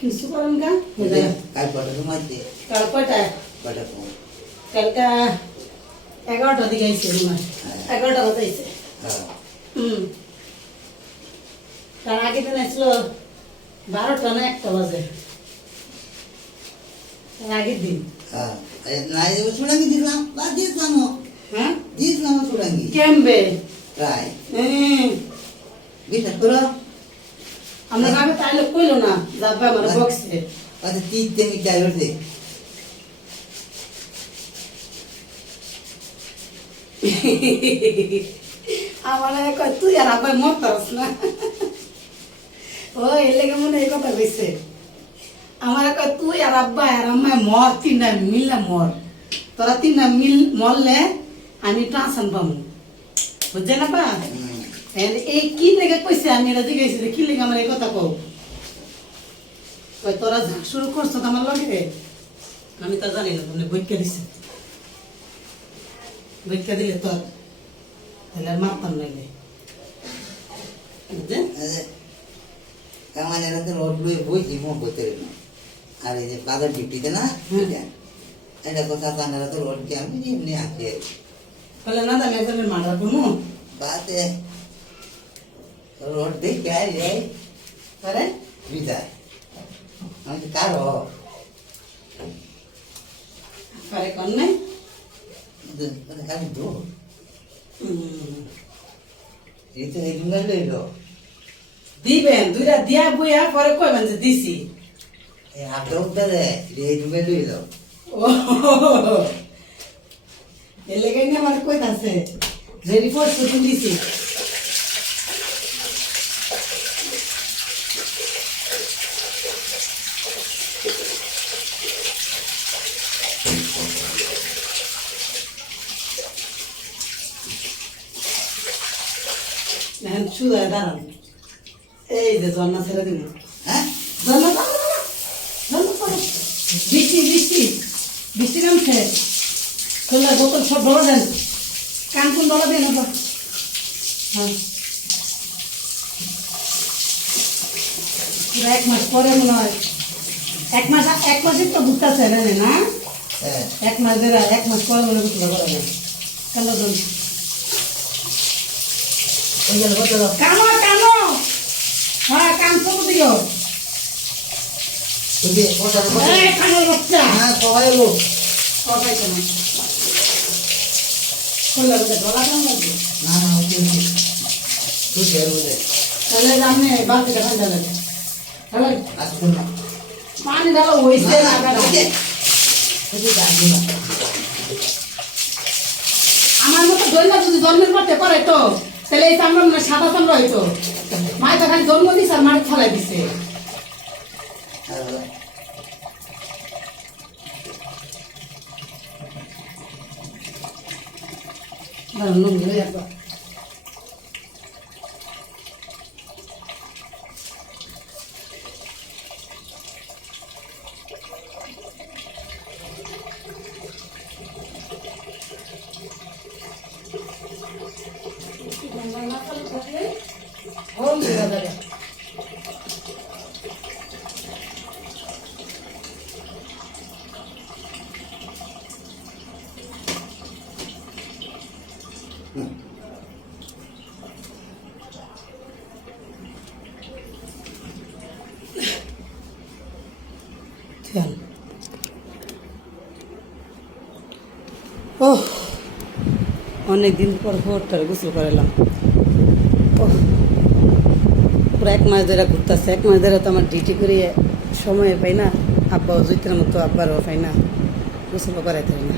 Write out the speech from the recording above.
কিছু করেন গা কাল কটা সময় দিয়ে কাল কয়টায় কটা ফোন কালটা 11টার দিকে আইছে মনে হয় 11টা বাজে আইছে তার আগের দিন আসলো 12টা না 1টা বাজে তার আগের দিন না সুড়াঙ্গি দিলাম বা দিয়েছিলাম হ্যাঁ দিয়েছিলাম সুড়াঙ্গি কেমবে তাই বিশ্বাস করো আমরা আগে তাইলে কইলো না যাবে আমার বক্সে আচ্ছা 3 মিনিট চাই হচ্ছে আমার কয় তুই আর আব্বাই মরতাস না ও এলে কেমন এই কথা কইছে আমার কয় তুই আর আব্বা আর আম্মাই মর তিনটা মিললে মর তোরা তিনটা মরলে আমি ট্রান্সন পাবো বুঝছে না পা এই কি লেগে কইছে আমি এটা জিজ্ঞেস কি লেগে আমার এই কথা কও কয় তোরা যা শুরু করছো আমার লগে আমি তা জানি না তুমি বইকা দিছে বইকা দিলে তোর তাহলে আর মারতাম নাইলে বুঝছেন কামানে রাতে রোড লুয়ে বইছি মন করতে না আর এই যে বাজার ডিউটিতে না এটা কথা কানারা তো রোড কে আমি এমনি আসে তাহলে না আমি একজনের মার্ডার করবো বাতে রোড দেখ কে রে আরে বিদায় আমি কারো আরে কোন নাই কারো দো এই তো এই দুঙ্গা লইলো দিবেন দুইটা দিয়া বইয়া পরে কইবেন যে দিছি এই হাতে উঠতে দে এই দুঙ্গা লইলো ও এলে গাই না আমার কইতাছে যে রিপোর্ট তো দিছি এখন শুধু দাঁড়ান এই যে জন্না ছেড়ে দিন হ্যাঁ জন্না বৃষ্টি বৃষ্টি বৃষ্টি নামছে খোলা বোতল সব ডলা দেন কান কোন ডলা দেন হ্যাঁ 1 মাস পরে মনে হয় 1 মাসের তো ঘুরতেছে না 1 মাস ধরে 1 মাস পরে মনে করতে পারবে না কেন জন কানো কানো হ্যাঁ কান সব দিও তুই ওটা এই কানের বাচ্চা হ্যাঁ সবাই লোক সবাই কেন খোলা বলে ডলা কেন লাগবে না না ওকে তুই বের হয়ে তাহলে আপনি বালতিটা ঠান্ডা লাগে হ্যালো আসুন না পানি ঢালো হইছে না আমার মতো দৈনা যদি জন্মের পর করে তো তাহলে এই চামড়া মানে সাদা চামড়া হইতো মায়ের তো খালি জন্ম দিছে আর মায়ের ফলাই দিছে ও অনেক দিন পর ভোরটারে গোসল করালাম ও পুরো 1 মাস ধরে ঘুরতেছে 1 মাস ধরে তো আমার ডিউটি করে সময় পাই না আব্বাও জৈতের মতো আব্বারও পাই না গোসল করাইতে পারি না